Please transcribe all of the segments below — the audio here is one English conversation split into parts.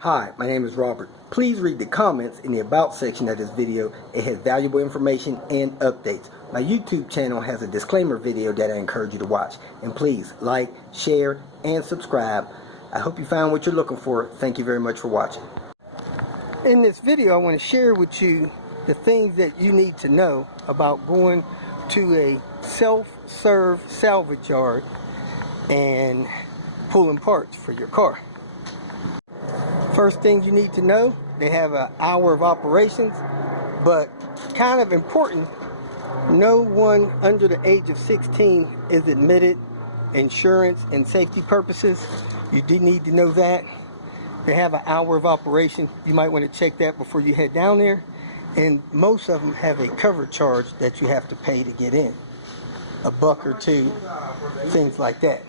Hi, my name is Robert. Please read the comments in the About section of this video. It has valuable information and updates. My YouTube channel has a disclaimer video that I encourage you to watch. And please like, share, and subscribe. I hope you found what you're looking for. Thank you very much for watching. In this video, I want to share with you the things that you need to know about going to a self-serve salvage yard and pulling parts for your car. First thing you need to know, they have an hour of operations, but kind of important, no one under the age of 16 is admitted. Insurance and safety purposes, you do need to know that. They have an hour of operation. You might want to check that before you head down there. And most of them have a cover charge that you have to pay to get in, $1 or $2, things like that.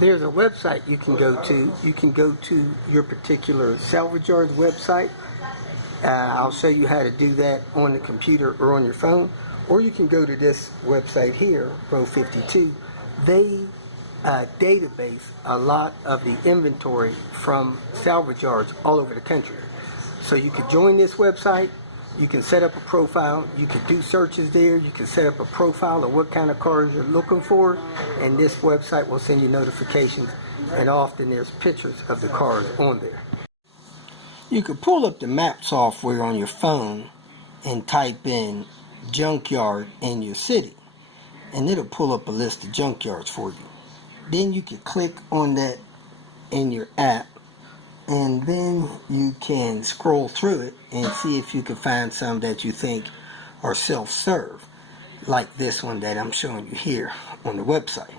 There's a website you can go to. You can go to your particular salvage yard's website. I'll show you how to do that on the computer or on your phone. Or you can go to this website here, Row 52. They database a lot of the inventory from salvage yards all over the country. So you could join this website. You can set up a profile, you can do searches there, you can set up a profile of what kind of cars you're looking for, and this website will send you notifications, and often there's pictures of the cars on there. You can pull up the map software on your phone and type in junkyard in your city, and it'll pull up a list of junkyards for you. Then you can click on that in your app, and then you can scroll through it and see if you can find some that you think are self-serve, like this one that I'm showing you here on the website.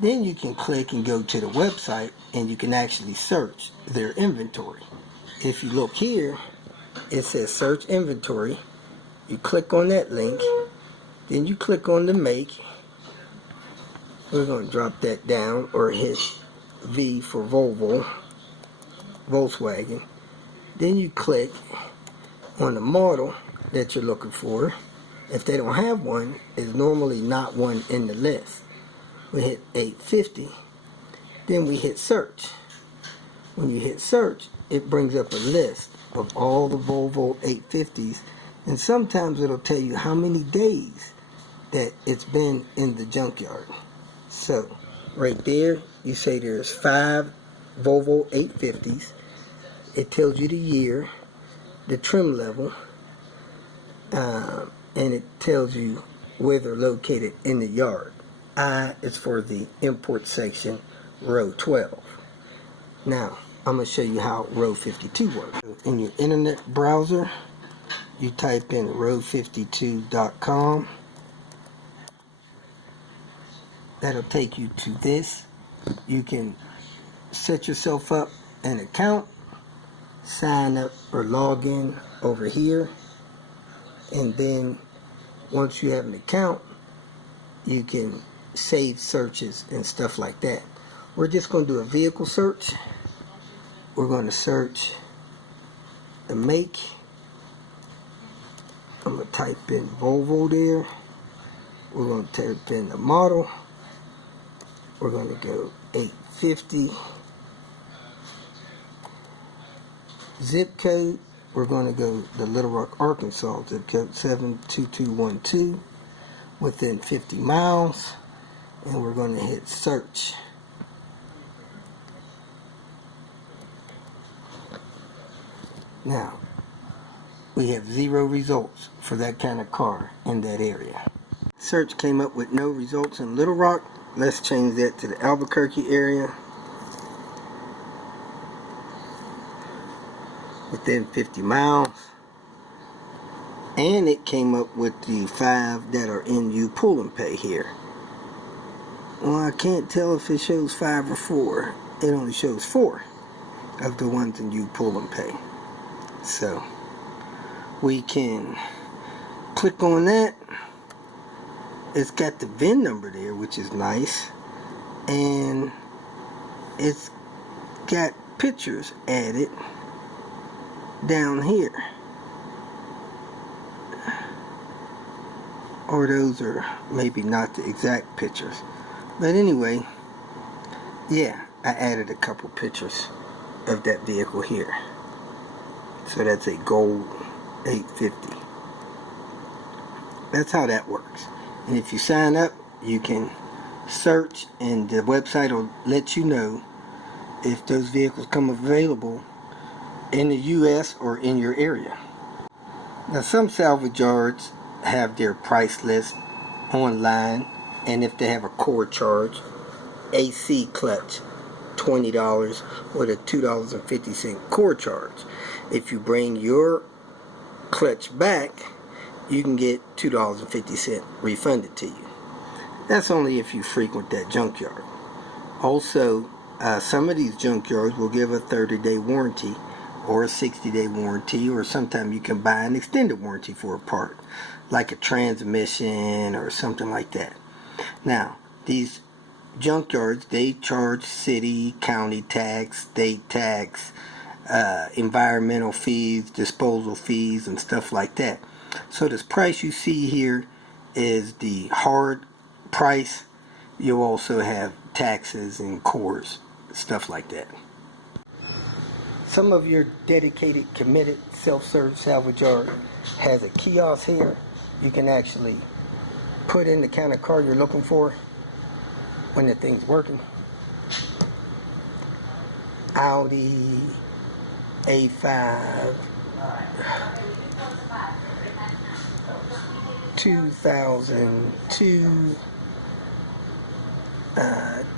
Then you can click and go to the website and you can actually search their inventory. If you look here, it says search inventory. You click on that link, then you click on the make. We're going to drop that down or hit V for Volkswagen. Then you click on the model that you're looking for. If they don't have one, it's normally not one in the list. We hit 850, then we hit search. When you hit search, it brings up a list of all the Volvo 850s, and sometimes it'll tell you how many days that it's been in the junkyard. So right there, you say there's 5 Volvo 850s. It tells you the year, the trim level, and it tells you where they're located in the yard. I is for the import section, row 12. Now, I'm going to show you how row 52 works. In your internet browser, you type in row52.com. That'll take you to this. You can set yourself up an account, sign up or log in over here, and then once you have an account, you can save searches and stuff like that. We're just going to do a vehicle search. We're going to search the make. I'm going to type in Volvo there. We're going to type in the model. We're going to go 850. Zip code, we're going to go to Little Rock, Arkansas, zip code 72212, within 50 miles, and we're going to hit search. Now, we have 0 results for that kind of car in that area. Search came up with no results in Little Rock. Let's change that to the Albuquerque area. Within 50 miles, and it came up with the 5 that are in you pull and pay here. Well, I can't tell if it shows 5 or 4. It only shows 4 of the ones in you pull and pay. So we can click on that. It's got the VIN number there, which is nice, and it's got pictures added down here, or those are maybe not the exact pictures, but anyway, yeah, I added a couple pictures of that vehicle here. So that's a gold 850. That's how that works. And if you sign up, you can search and the website will let you know if those vehicles come available in the US or in your area. Now some salvage yards have their price list online, and if they have a core charge, AC clutch $20 with a $2.50 core charge. If you bring your clutch back, you can get $2.50 refunded to you. That's only if you frequent that junkyard. Also, some of these junkyards will give a 30-day warranty or a 60-day warranty, or sometimes you can buy an extended warranty for a part, like a transmission or something like that. Now, these junkyards, they charge city, county tax, state tax, environmental fees, disposal fees, and stuff like that. So this price you see here is the hard price. You'll also have taxes and cores, stuff like that. Some of your dedicated, committed, self-serve salvage yard has a kiosk here. You can actually put in the kind of car you're looking for when the thing's working. Audi A5 2002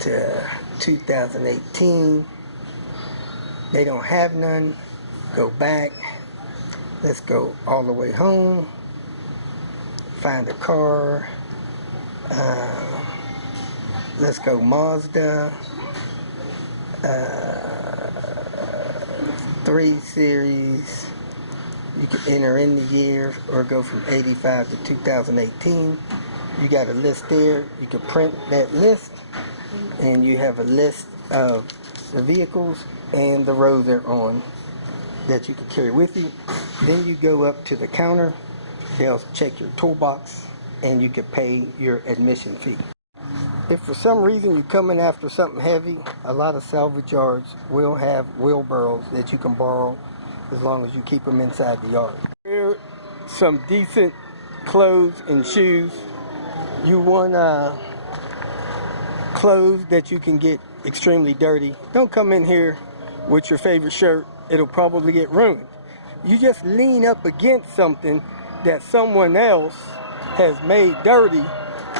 to 2018. They don't have none. Go back. Let's go all the way home. Find a car. Let's go Mazda 3 Series. You can enter in the year or go from 85 to 2018. You got a list there. You can print that list, and you have a list of the vehicles and the road they're on that you can carry with you. Then you go up to the counter. They'll check your toolbox, and you can pay your admission fee. If for some reason you're coming after something heavy, a lot of salvage yards will have wheelbarrows that you can borrow as long as you keep them inside the yard. Wear some decent clothes and shoes. You want clothes that you can get extremely dirty. Don't come in here with your favorite shirt. It'll probably get ruined. You just lean up against something that someone else has made dirty,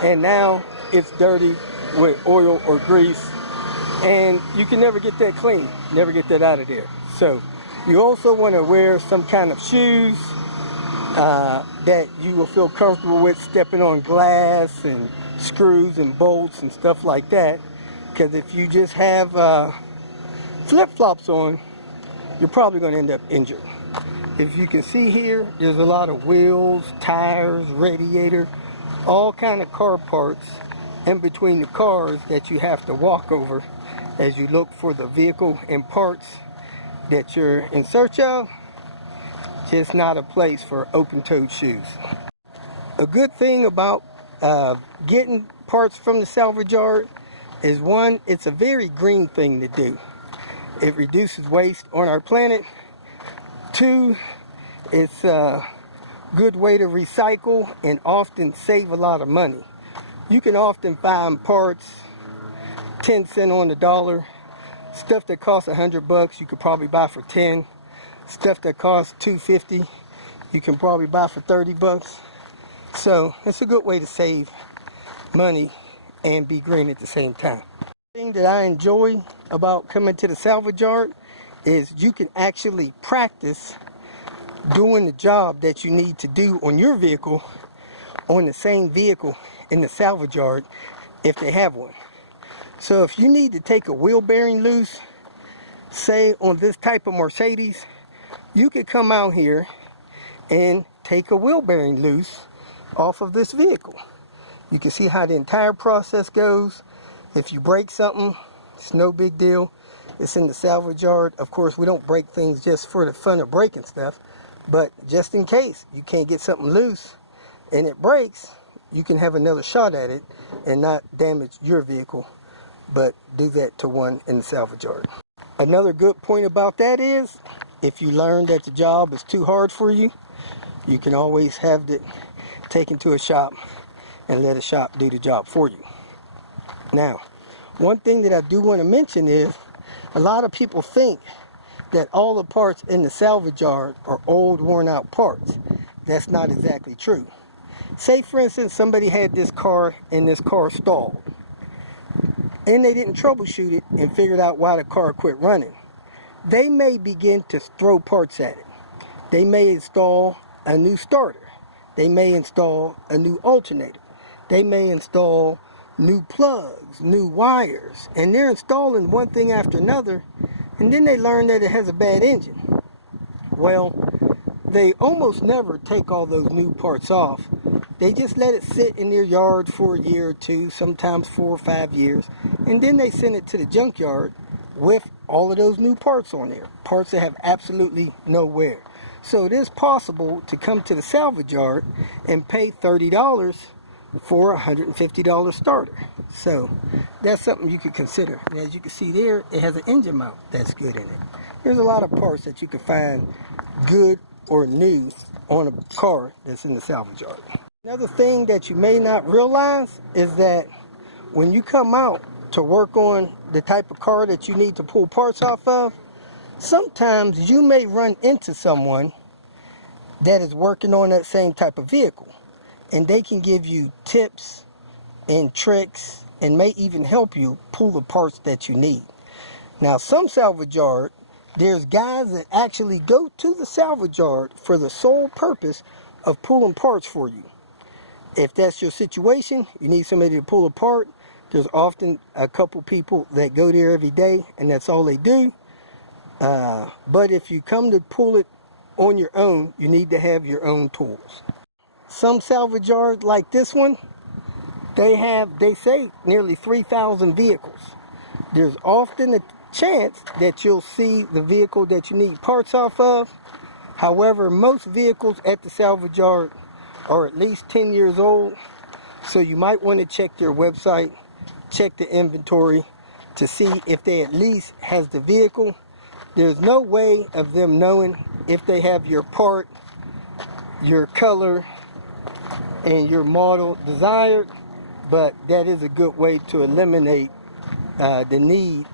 and now it's dirty with oil or grease, and you can never get that clean, never get that out of there. So you also want to wear some kind of shoes that you will feel comfortable with stepping on glass and screws and bolts and stuff like that, because if you just have flip-flops on, you're probably going to end up injured. If you can see here, there's a lot of wheels, tires, radiator, all kind of car parts in between the cars that you have to walk over as you look for the vehicle and parts that you're in search of. Just not a place for open-toed shoes. A good thing about getting parts from the salvage yard is, one, it's a very green thing to do. It reduces waste on our planet. Two, it's a good way to recycle and often save a lot of money. You can often find parts 10 cents on the dollar. Stuff that costs $100 you could probably buy for 10. Stuff that costs $2.50 you can probably buy for $30. So it's a good way to save money and be green at the same time. The thing that I enjoy about coming to the salvage yard is you can actually practice doing the job that you need to do on your vehicle on the same vehicle in the salvage yard if they have one. So if you need to take a wheel bearing loose, say on this type of Mercedes, you could come out here and take a wheel bearing loose off of this vehicle. You can see how the entire process goes. If you break something, it's no big deal. It's in the salvage yard. Of course, we don't break things just for the fun of breaking stuff, but just in case you can't get something loose and it breaks, you can have another shot at it and not damage your vehicle, but do that to one in the salvage yard. Another good point about that is, if you learn that the job is too hard for you, you can always have it taken to a shop and let a shop do the job for you. Now, one thing that I do want to mention is, a lot of people think that all the parts in the salvage yard are old, worn out parts. That's not exactly true. Say, for instance, somebody had this car and this car stalled, and they didn't troubleshoot it and figured out why the car quit running. They may begin to throw parts at it. They may install a new starter. They may install a new alternator. They may install new plugs, new wires, and they're installing one thing after another, and then they learn that it has a bad engine. Well, they almost never take all those new parts off. They just let it sit in their yard for a year or two, sometimes 4 or 5 years, and then they send it to the junkyard with all of those new parts on there, parts that have absolutely no wear. So it is possible to come to the salvage yard and pay $30 for a $150 starter. So that's something you could consider. And as you can see there, it has an engine mount that's good in it. There's a lot of parts that you can find good or new on a car that's in the salvage yard. Another thing that you may not realize is that when you come out to work on the type of car that you need to pull parts off of, sometimes you may run into someone that is working on that same type of vehicle, and they can give you tips and tricks and may even help you pull the parts that you need. Now, some salvage yard, there's guys that actually go to the salvage yard for the sole purpose of pulling parts for you. If that's your situation, you need somebody to pull a part, there's often a couple people that go there every day and that's all they do. But if you come to pull it on your own, you need to have your own tools. Some salvage yards like this one, they say nearly 3,000 vehicles. There's often a chance that you'll see the vehicle that you need parts off of. However, most vehicles at the salvage yard are at least 10 years old, so you might want to check their website, check the inventory to see if they at least has the vehicle. There's no way of them knowing if they have your part, your color, and your model desired, but that is a good way to eliminate the need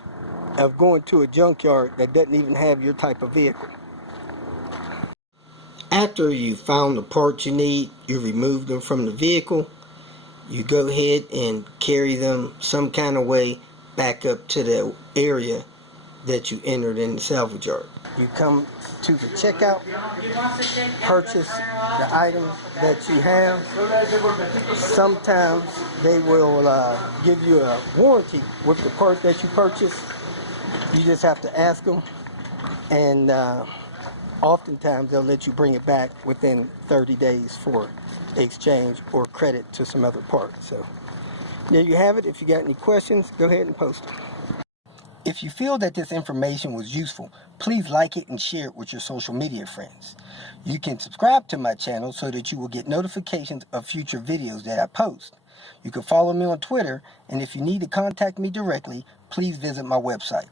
of going to a junkyard that doesn't even have your type of vehicle. After you found the parts you need, you remove them from the vehicle, you go ahead and carry them some kind of way back up to the area that you entered in the salvage yard. You come to the checkout, purchase the items that you have. Sometimes they will give you a warranty with the part that you purchase. You just have to ask them, and oftentimes they'll let you bring it back within 30 days for exchange or credit to some other part. So there you have it. If you got any questions, go ahead and post them. If you feel that this information was useful, please like it and share it with your social media friends. You can subscribe to my channel so that you will get notifications of future videos that I post. You can follow me on Twitter, and if you need to contact me directly, please visit my website.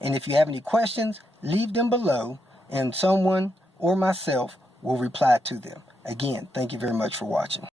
And if you have any questions, leave them below, and someone or myself will reply to them. Again, thank you very much for watching.